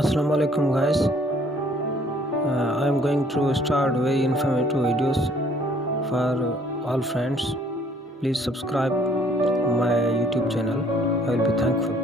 Assalamu alaikum guys. I am going to start very informative videos for all friends. Please subscribe my YouTube channel. I will be thankful.